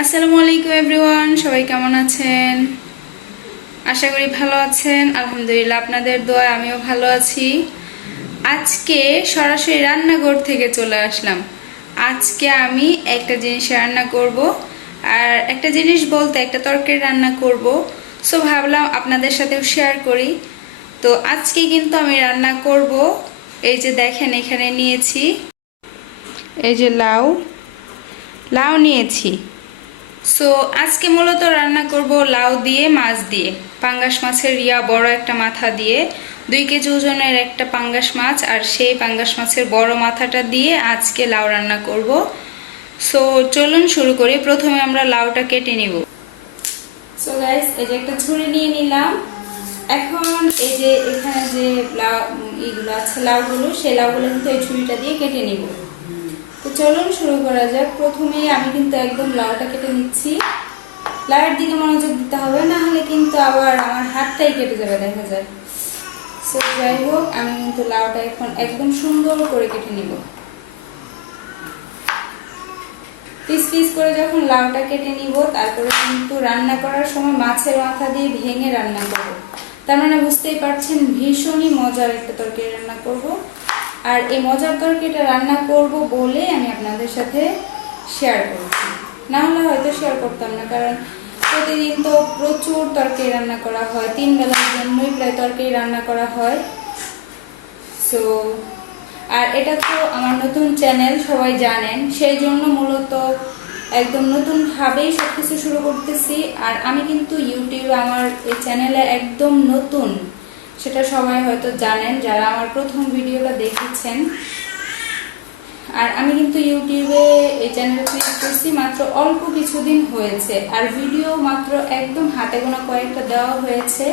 আসসালামু আলাইকুম এভরিওয়ান, সবাই কেমন আছেন? আশা করি ভালো আছেন। আলহামদুলিল্লাহ, আপনাদের দোয়া আমিও ভালো আছি। আজকে সরাসরি রান্নাঘর থেকে চলে আসলাম। আজকে আমি একটা জিনিস রান্না করব, আর একটা জিনিস বলতে একটা তরকারি রান্না করব। সো ভাবলাম আপনাদের সাথেও শেয়ার করি। তো আজকে কিন্তু আমি রান্না করব, এই যে দেখেন এখানে নিয়েছি। এই যে লাউ লাউ নিয়েছি। সো আজকে মূলত রান্না করব লাউ দিয়ে, মাছ দিয়ে। পাঙ্গাস মাছের রিয়া বড় একটা মাথা দিয়ে, দুই কেজি ওজনের একটা পাঙ্গাস মাছ, আর সেই পাঙ্গাস মাছের বড় মাথাটা দিয়ে আজকে লাউ রান্না করব। সো চলুন শুরু করি। প্রথমে আমরা লাউটা কেটে নিব। সো গাইস এই যে একটা ছুরি নিয়ে নিলাম। এখন এই যে এখানে যে লাউ ইগুলো আছে লাউগুলো, সেই লাউগুলো কিন্তু এই ছুরিটা দিয়ে কেটে নিব। তো চলুন শুরু করা যাক। প্রথমেই আমি কিন্তু একদম লাউটা কেটে নিচ্ছি। লাউয়ের দিকে মনোযোগ দিতে হবে, না হলে কিন্তু আবার আমার হাতটাই কেটে যাবে, দেখা যায়। সো যাই হোক, আমি কিন্তু লাউটা এখন একদম সুন্দর করে কেটে নিব। পিস পিস করে যখন লাউটা কেটে নিব, তারপরে কিন্তু রান্না করার সময় মাছের মাথা দিয়ে ভেঙে রান্না করব। তার মানে বুঝতেই পারছেন, ভীষণই মজার একটা তরকারি রান্না করব। আর এই মজার তরকারিটা রান্না করব বলে আমি আপনাদের সাথে শেয়ার করছি। না হলে হয়তো শেয়ার করতাম না, কারণ প্রতিদিন তো প্রচুর তরকারি রান্না করা হয়। তিন বেলার জন্যই প্রায় তরকারি রান্না করা হয়। সো আর এটা তো আমার নতুন চ্যানেল সবাই জানেন। সেই জন্য মূলত একদম নতুনভাবেই সব কিছু শুরু করতেছি। আর আমি কিন্তু ইউটিউবে আমার এই চ্যানেলে একদম নতুন। সেটা সবাই হয়তো জানেন যারা আমার প্রথম ভিডিওটা দেখেছেন। আর আমি কিন্তু ইউটিউবে এই চ্যানেল ক্রিয়েট করছি, মাত্র অল্প কিছুদিন হয়েছে। আর ভিডিও মাত্র একদম হাতে গোনা কয়েকটা দেওয়া হয়েছে।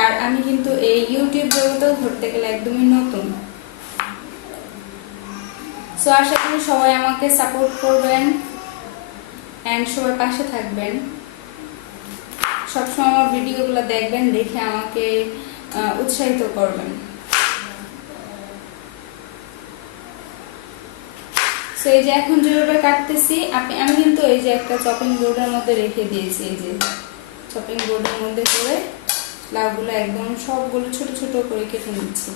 আর আমি কিন্তু এই ইউটিউব জগতেও ধরতে গেলে একদমই নতুন। সো আশা করি সবাই আমাকে সাপোর্ট করবেন অ্যান্ড সবাই পাশে থাকবেন। সবসময় আমার ভিডিওগুলো দেখবেন, দেখে আমাকে উৎসাহিত করবেন। সো এই যে এখন যেভাবে কাটতেছি, আপনি, আমি কিন্তু এই যে একটা চপিং বোর্ডের মধ্যে রেখে দিয়েছি, এই যে চপিং বোর্ডের মধ্যে করে লাউগুলো একদম সবগুলো ছোট ছোট করে কেটে নিচ্ছি।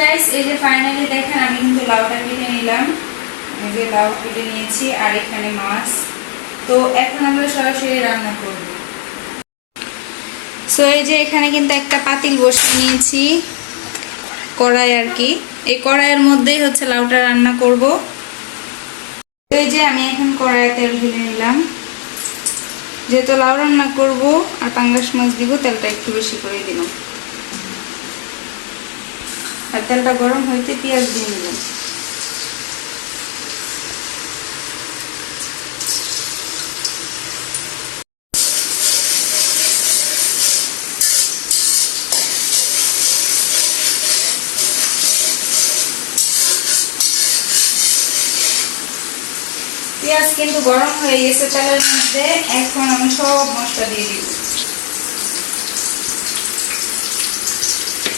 গাইস এই যে ফাইনালি দেখেন, আমি কিন্তু লাউটা কেটে নিলাম। এই যে লাউ কেটে নিয়েছি, আর এখানে মাছ। তো এখন আমরা সরাসরি রান্না করব। সো এই যে এখানে কিন্তু একটা পাতিল বসিয়ে নিয়েছি, কড়াই আর কি। এই কড়াইয়ের মধ্যেই হচ্ছে লাউটা রান্না করব। এই যে আমি এখন কড়াইয়ে তেল ঢেলে নিলাম। যেহেতু লাউ রান্না করব আর পাঙ্গাস মাছ দিব, তেলটা একটু বেশি করে দিলাম। আর তেলটা গরম হইতে পেঁয়াজ দিয়ে নিলাম পেঁয়াজ কিন্তু গরম হয়ে গেছে, তেলের মধ্যে এখন আমি সব মশলা দিয়ে দিব।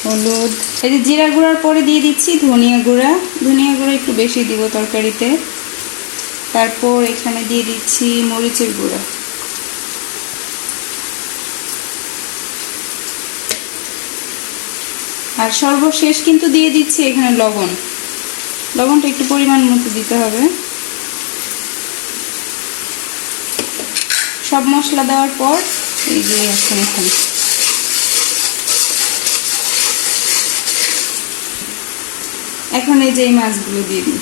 হলুদ। এই যে জিরা গুঁড়ার পরে দিয়ে দিচ্ছি ধনিয়া গুঁড়া। ধনিয়া গুঁড়া একটু বেশি দিব তরকারিতে। তারপর এখানে দিয়ে দিচ্ছি মরিচের গুঁড়া। আর সর্বশেষ কিন্তু দিয়ে দিচ্ছি এখানে লবণ। লবণটা একটু পরিমাণ মতো দিতে হবে। সব মশলা দেওয়ার পর এই যে এখন এখানে এখন এই যে এই মাছগুলো দিয়ে দিই।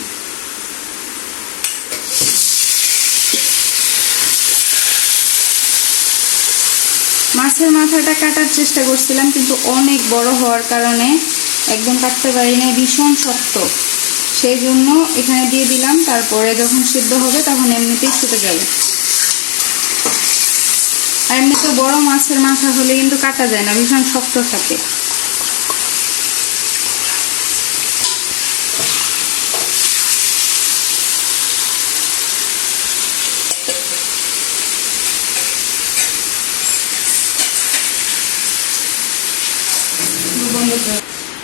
মাছের মাথাটা কাটার চেষ্টা করছিলাম, কিন্তু অনেক বড় হওয়ার কারণে একদম কাটতে পারি না ভীষণ শক্ত। সেই জন্য এখানে দিয়ে দিলাম, তারপরে যখন সিদ্ধ হবে তখন এমনিতেই ছুটে যাবে। আর এমনিতে বড় মাছের মাথা হলে কিন্তু কাটা যায় না, ভীষণ শক্ত থাকে।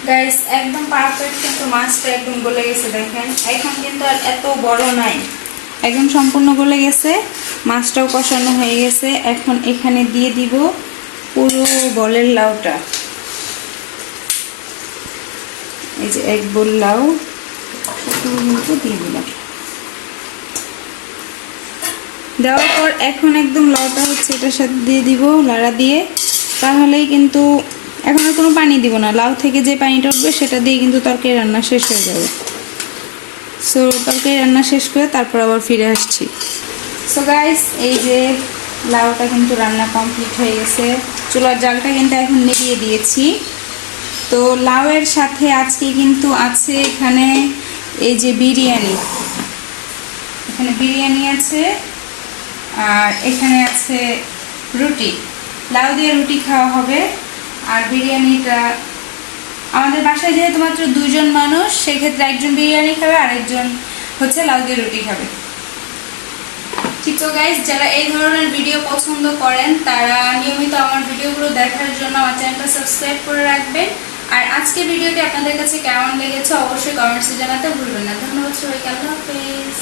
গাইস একদম পারফেক্ট কিন্তু মাছটা একদম গলে গেছে, দেখেন। এখন কিন্তু আর এত বড় নাই। একদম সম্পূর্ণ গলে গেছে মাছটাও কষানো হয়ে গেছে। এখন এখানে দিয়ে দিব পুরো বলের লাউটা। এই যে এক বোল লাউ কিন্তু দিয়ে দিলাম। দেওয়ার পর এখন একদম লাউটা হচ্ছে এটার সাথে দিয়ে দিব, লাড়া দিয়ে। তাহলেই কিন্তু এখন আর কোনো পানি দিব না। লাউ থেকে যে পানিটা উঠবে, সেটা দিয়ে কিন্তু তরকারি রান্না শেষ হয়ে যাবে। সো তরকারি রান্না শেষ করে তারপর আবার ফিরে আসছি। সো গাইস এই যে লাউটা কিন্তু রান্না কমপ্লিট হয়ে গেছে। চুলার জালটা কিন্তু এখন নিভিয়ে দিয়েছি। তো, লাউয়ের সাথে আজকে কিন্তু আছে এখানে এই যে বিরিয়ানি। এখানে বিরিয়ানি আছে, আর এখানে আছে রুটি। লাউ দিয়ে রুটি খাওয়া হবে। আর বিরিয়ানিটা, আমাদের বাসায় যেহেতু মাত্র দুজন মানুষ, সেক্ষেত্রে একজন বিরিয়ানি খাবে আর একজন হচ্ছে লাউ দিয়ে রুটি খাবে। ঠিক তো গাইজ যারা এই ধরনের ভিডিও পছন্দ করেন, তারা নিয়মিত আমার ভিডিওগুলো দেখার জন্য আমার চ্যানেলটা সাবস্ক্রাইব করে রাখবেন। আর আজকে ভিডিওটি আপনাদের কাছে কেমন লেগেছে, অবশ্যই কমেন্টসে জানাতে ভুলবেন না। ধন্যবাদ সবাইকে, আল্লাহ হাফেজ।